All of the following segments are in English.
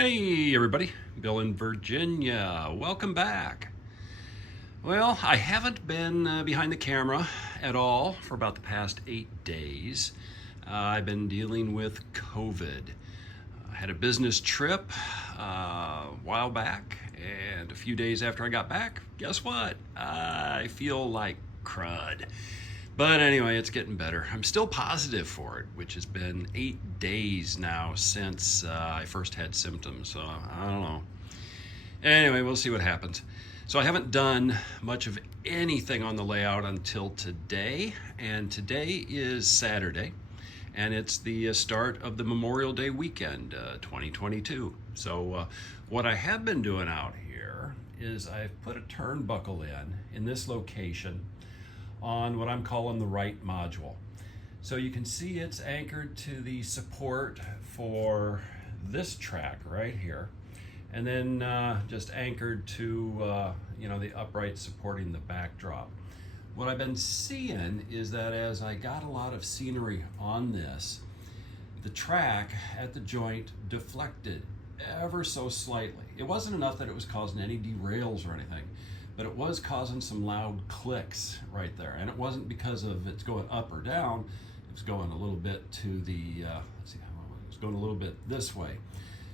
Hey everybody, Bill in Virginia. Welcome back. Well, I haven't been behind the camera at all for about the past 8 days. I've been dealing with COVID. I had a business trip a while back, and a few days after I got back, guess what? I feel like crud. But anyway, it's getting better. I'm still positive for it, which has been 8 days now since I first had symptoms. So I don't know. Anyway, we'll see what happens. So I haven't done much of anything on the layout until today. And today is Saturday. And it's the start of the Memorial Day weekend, 2022. So what I have been doing out here is I've put a turnbuckle in this location on what I'm calling the right module. So you can see it's anchored to the support for this track right here, and then just anchored to the upright supporting the backdrop. What I've been seeing is that as I got a lot of scenery on this, the track at the joint deflected ever so slightly. It wasn't enough that it was causing any derails or anything, but it was causing some loud clicks right there. And it wasn't because of it's going up or down. It was going a little bit to the, let's see, it was going a little bit this way.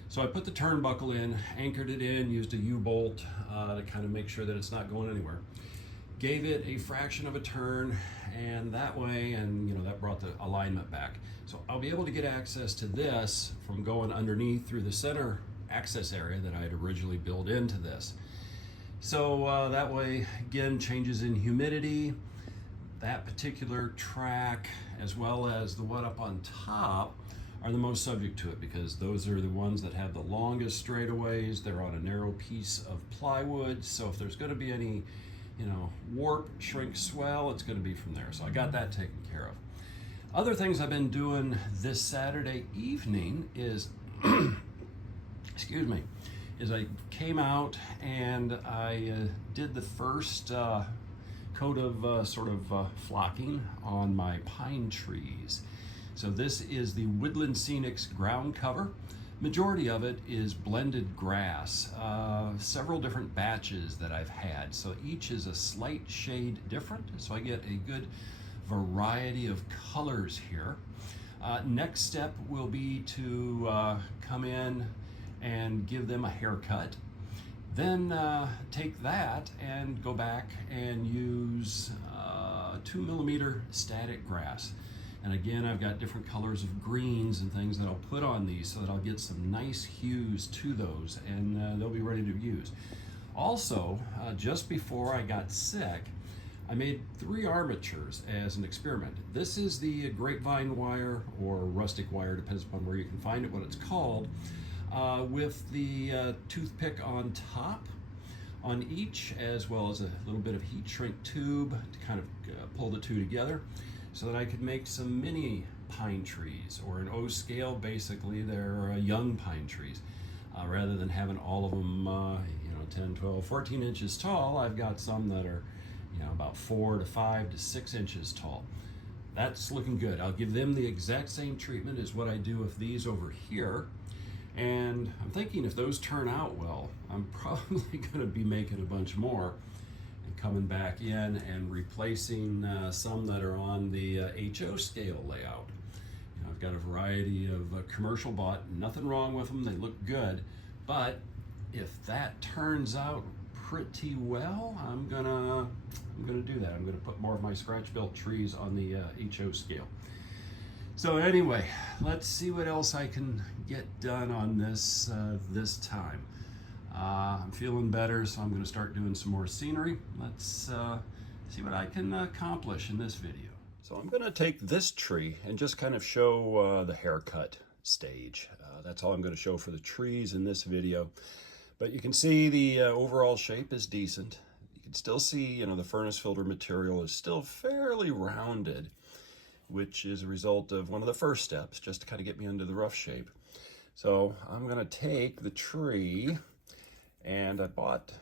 So I put the turnbuckle in, anchored it in, used a U-bolt to kind of make sure that it's not going anywhere. Gave it a fraction of a turn, and that way, and that brought the alignment back. So I'll be able to get access to this from going underneath through the center access area that I had originally built into this. So that way, again, changes in humidity, that particular track, as well as the one up on top, are the most subject to it because those are the ones that have the longest straightaways. They're on a narrow piece of plywood. So if there's going to be any, warp, shrink, swell, it's going to be from there. So I got that taken care of. Other things I've been doing this Saturday evening is, excuse me, is I came out and I did the first coat of flocking on my pine trees. So this is the Woodland Scenics ground cover. Majority of it is blended grass, several different batches that I've had. So each is a slight shade different, so I get a good variety of colors here. Next step will be to come in and give them a haircut. Then take that and go back and use 2mm static grass. And again, I've got different colors of greens and things that I'll put on these so that I'll get some nice hues to those, and they'll be ready to use. Also, just before I got sick, I made 3 armatures as an experiment. This is the grapevine wire or rustic wire, depends upon where you can find it, what it's called, with the toothpick on top on each, as well as a little bit of heat shrink tube to kind of pull the two together, so that I could make some mini pine trees, or an O scale. Basically, they're young pine trees. Rather than having all of them 10, 12, 14 inches tall, I've got some that are about 4 to 5 to 6 inches tall. That's looking good. I'll give them the exact same treatment as what I do with these over here. And I'm thinking if those turn out well, I'm probably going to be making a bunch more and coming back in and replacing some that are on the HO scale layout. I've got a variety of commercial bought, nothing wrong with them, they look good, but if that turns out pretty well, I'm gonna do that. I'm gonna put more of my scratch-built trees on the HO scale. So anyway, let's see what else I can get done on this this time. I'm feeling better, so I'm going to start doing some more scenery. Let's see what I can accomplish in this video. So I'm going to take this tree and just kind of show the haircut stage. That's all I'm going to show for the trees in this video. But you can see the overall shape is decent. You can still see, the furnace filter material is still fairly rounded, which is a result of one of the first steps, just to kind of get me into the rough shape. So I'm going to take the tree, and I bought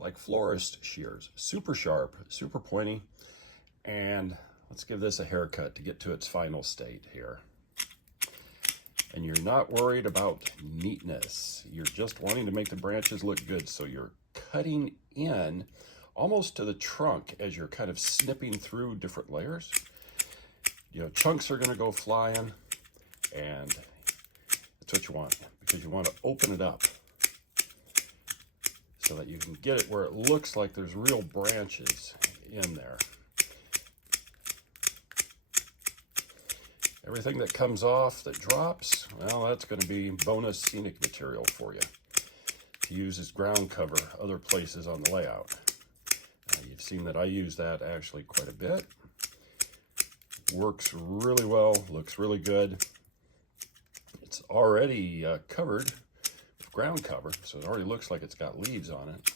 like florist shears, super sharp, super pointy, and let's give this a haircut to get to its final state here. and you're not worried about neatness. You're just wanting to make the branches look good, so you're cutting in almost to the trunk as you're kind of snipping through different layers. You know, chunks are going to go flying, and that's what you want, because you want to open it up so that you can get it where it looks like there's real branches in there. Everything that comes off that drops, well, that's going to be bonus scenic material for you to use as ground cover other places on the layout. You've seen that I use that actually quite a bit. Works really well, looks really good. It's already covered with ground cover, so it already looks like it's got leaves on it.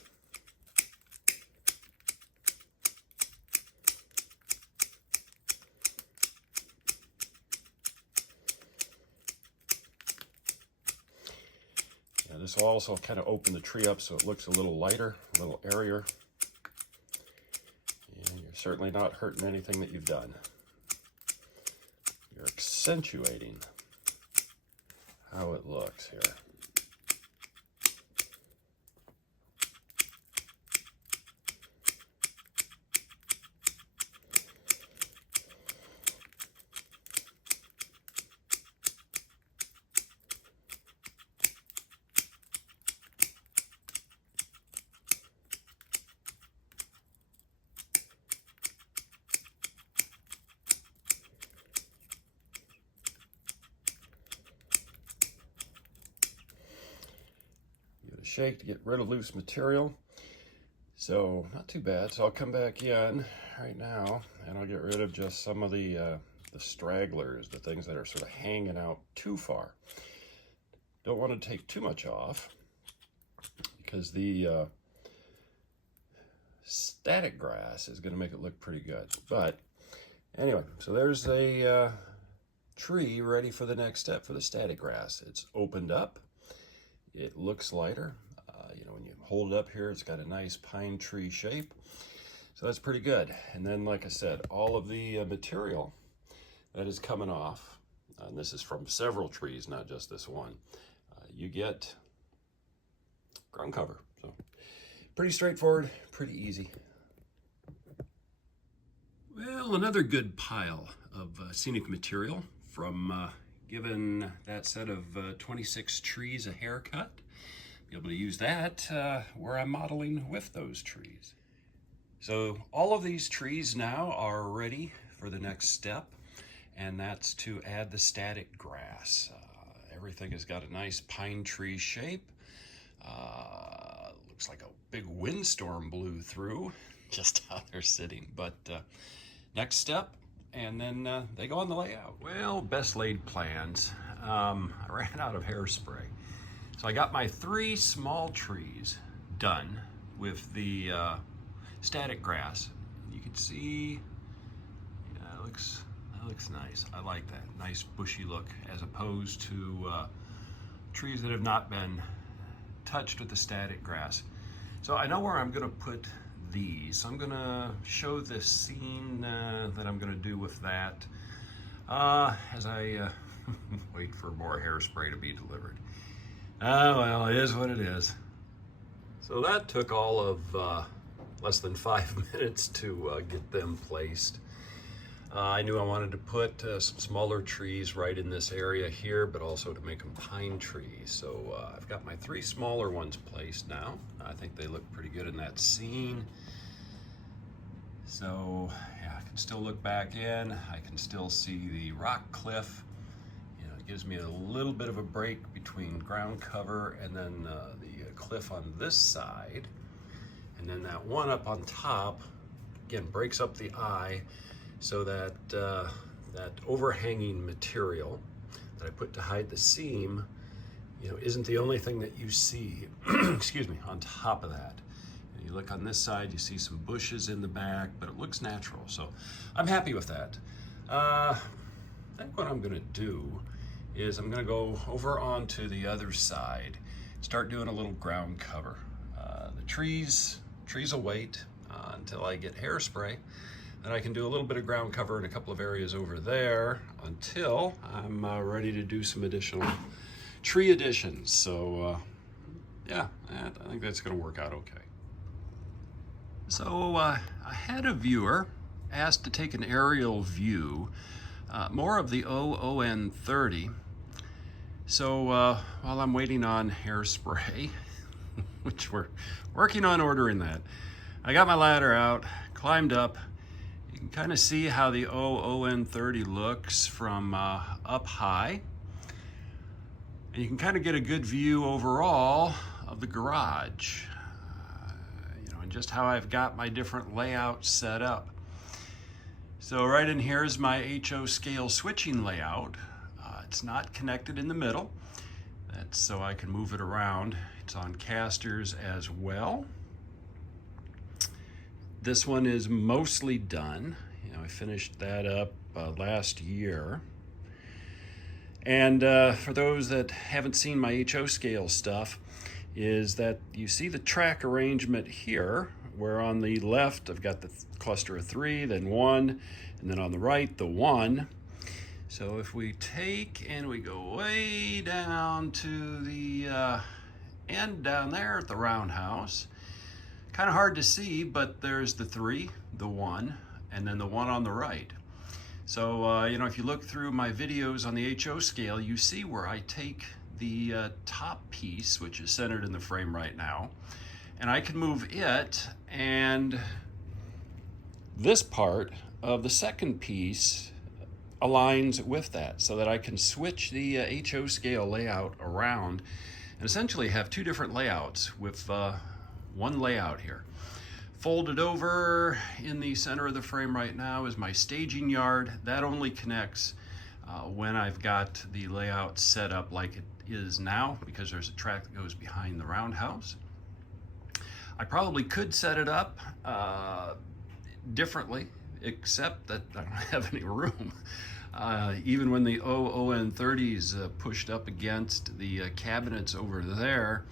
This will also kind of open the tree up so it looks a little lighter, a little airier. And you're certainly not hurting anything that you've done. You're accentuating how it looks here. Shake to get rid of loose material. So not too bad. So I'll come back in right now and I'll get rid of just some of the stragglers, the things that are sort of hanging out too far. Don't want to take too much off because the static grass is going to make it look pretty good. But anyway, so there's a tree ready for the next step for the static grass. It's opened up. It looks lighter. You know, when you hold it up here, it's got a nice pine tree shape. So that's pretty good. And then, like I said, all of the material that is coming off, and this is from several trees, not just this one, you get ground cover. So pretty straightforward, pretty easy. Well, another good pile of scenic material from giving that set of 26 trees a haircut. Be able to use that where I'm modeling with those trees. So all of these trees now are ready for the next step, and that's to add the static grass. Everything has got a nice pine tree shape. Looks like a big windstorm blew through just how they're sitting. But next step, and then they go on the layout. Well, best laid plans. I ran out of hairspray. So I got my 3 small trees done with the static grass. You can see, yeah, that looks nice. I like that, nice bushy look, as opposed to trees that have not been touched with the static grass. So I know where I'm gonna put these. So I'm gonna show the scene that I'm gonna do with that as I wait for more hairspray to be delivered. Well, it is what it is. So that took all of less than 5 minutes to get them placed. I knew I wanted to put some smaller trees right in this area here, but also to make them pine trees. So I've got my 3 smaller ones placed now. I think they look pretty good in that scene. So yeah, I can still look back in. I can still see the rock cliff. You know, it gives me a little bit of a break between ground cover and then the cliff on this side. And then that one up on top, again, breaks up the eye so that that overhanging material that I put to hide the seam, you know, isn't the only thing that you see, excuse me, on top of that. You look on this side, you see some bushes in the back, but it looks natural. So I'm happy with that. I think what I'm gonna do is I'm gonna go over onto the other side, start doing a little ground cover. The trees will wait until I get hairspray. Then I can do a little bit of ground cover in a couple of areas over there until I'm ready to do some additional tree additions. So yeah, I think that's going to work out okay. So I had a viewer asked to take an aerial view, more of the On30. So while I'm waiting on hairspray, which we're working on ordering that, I got my ladder out, climbed up. You can kind of see how the On30 looks from up high. And you can kind of get a good view overall of the garage, and just how I've got my different layouts set up. So right in here is my HO scale switching layout. It's not connected in the middle. That's so I can move it around. It's on casters as well. This one is mostly done. I finished that up last year. And for those that haven't seen my HO scale stuff, is that you see the track arrangement here, where on the left I've got the cluster of 3, then 1, and then on the right the 1. So if we take and we go way down to the end down there at the roundhouse, kind of hard to see, but there's the 3, the 1, and then the 1 on the right. So if you look through my videos on the HO scale, you see where I take the top piece, which is centered in the frame right now, and I can move it and this part of the second piece aligns with that, so that I can switch the HO scale layout around and essentially have 2 different layouts with one layout here. Folded over in the center of the frame right now is my staging yard. That only connects when I've got the layout set up like it is now, because there's a track that goes behind the roundhouse. I probably could set it up differently, except that I don't have any room. Even when the On30 is pushed up against the cabinets over there,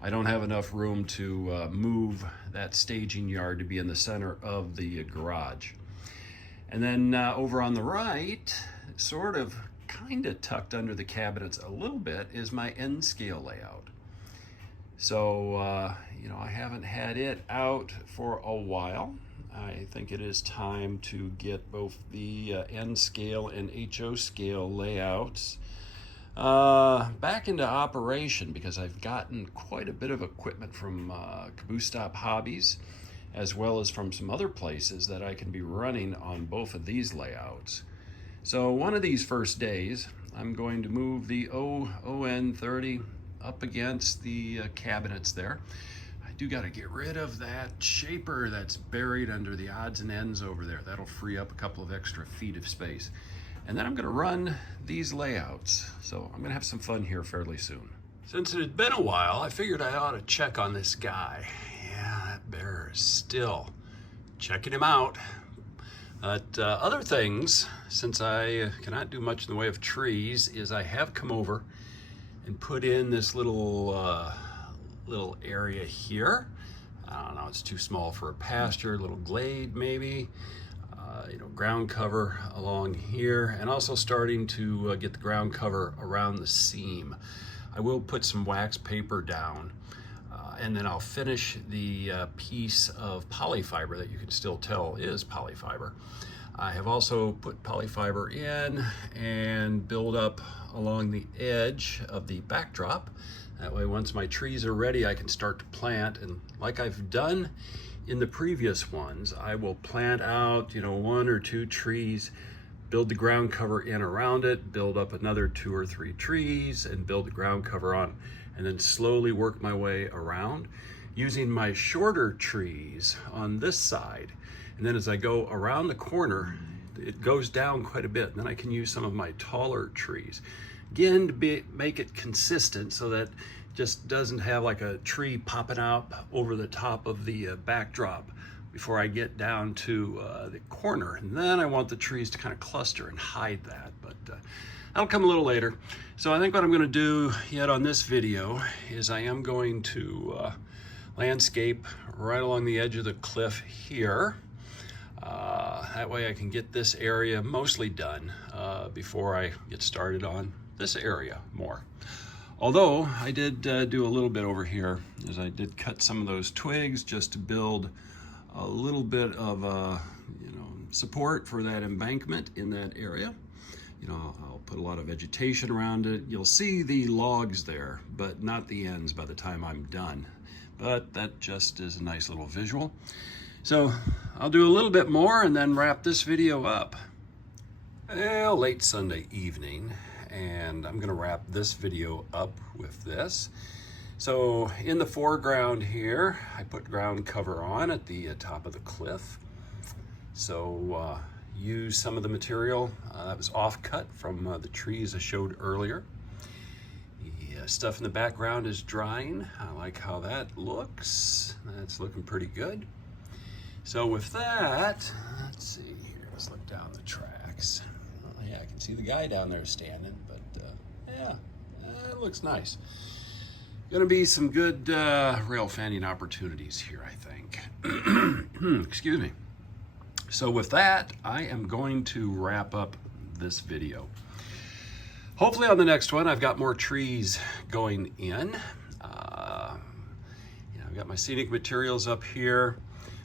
I don't have enough room to move that staging yard to be in the center of the garage. And then over on the right, sort of kind of tucked under the cabinets a little bit, is my N scale layout. So I haven't had it out for a while. I think it is time to get both the N scale and HO scale layouts back into operation, because I've gotten quite a bit of equipment from Caboose Stop Hobbies, as well as from some other places that I can be running on both of these layouts. So one of these first days, I'm going to move the On30 up against the cabinets there. I do got to get rid of that shaper that's buried under the odds and ends over there. That'll free up a couple of extra feet of space. And then I'm going to run these layouts. So I'm going to have some fun here fairly soon. Since it had been a while, I figured I ought to check on this guy. Yeah, that bear is still checking him out. But other things, since I cannot do much in the way of trees, is I have come over and put in this little area here. I don't know, it's too small for a pasture, a little glade maybe. Ground cover along here, and also starting to get the ground cover around the seam. I will put some wax paper down, and then I'll finish the piece of polyfiber that you can still tell is polyfiber. I have also put polyfiber in and build up along the edge of the backdrop. That way, once my trees are ready, I can start to plant. And like I've done in the previous ones, I will plant out, 1 or 2 trees, build the ground cover in around it, build up another 2 or 3 trees, and build the ground cover on, and then slowly work my way around using my shorter trees on this side. And then as I go around the corner, it goes down quite a bit. And then I can use some of my taller trees. Again, to make it consistent so that just doesn't have like a tree popping out over the top of the backdrop before I get down to the corner. And then I want the trees to kind of cluster and hide that, but that'll come a little later. So I think what I'm going to do yet on this video is I am going to landscape right along the edge of the cliff here. That way I can get this area mostly done before I get started on this area more. Although I did do a little bit over here, as I did cut some of those twigs just to build a little bit of support for that embankment in that area. I'll put a lot of vegetation around it. You'll see the logs there, but not the ends by the time I'm done. But that just is a nice little visual. So I'll do a little bit more and then wrap this video up. Well, late Sunday evening, and I'm gonna wrap this video up with this. So in the foreground here, I put ground cover on at the top of the cliff. So use some of the material that was off-cut from the trees I showed earlier. The stuff in the background is drying. I like how that looks. That's looking pretty good. So with that, let's see here, let's look down the tracks. Oh, yeah, I can see the guy down there standing, but yeah, it looks nice. Gonna be some good rail fanning opportunities here, I think. Excuse me. So with that, I am going to wrap up this video. Hopefully on the next one, I've got more trees going in. I've got my scenic materials up here.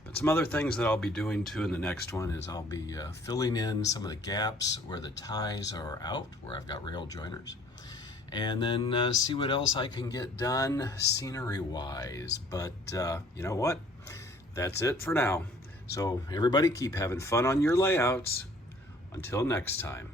But some other things that I'll be doing too in the next one is I'll be filling in some of the gaps where the ties are out, where I've got rail joiners. And then see what else I can get done scenery-wise. But you know what? That's it for now. So everybody keep having fun on your layouts. Until next time.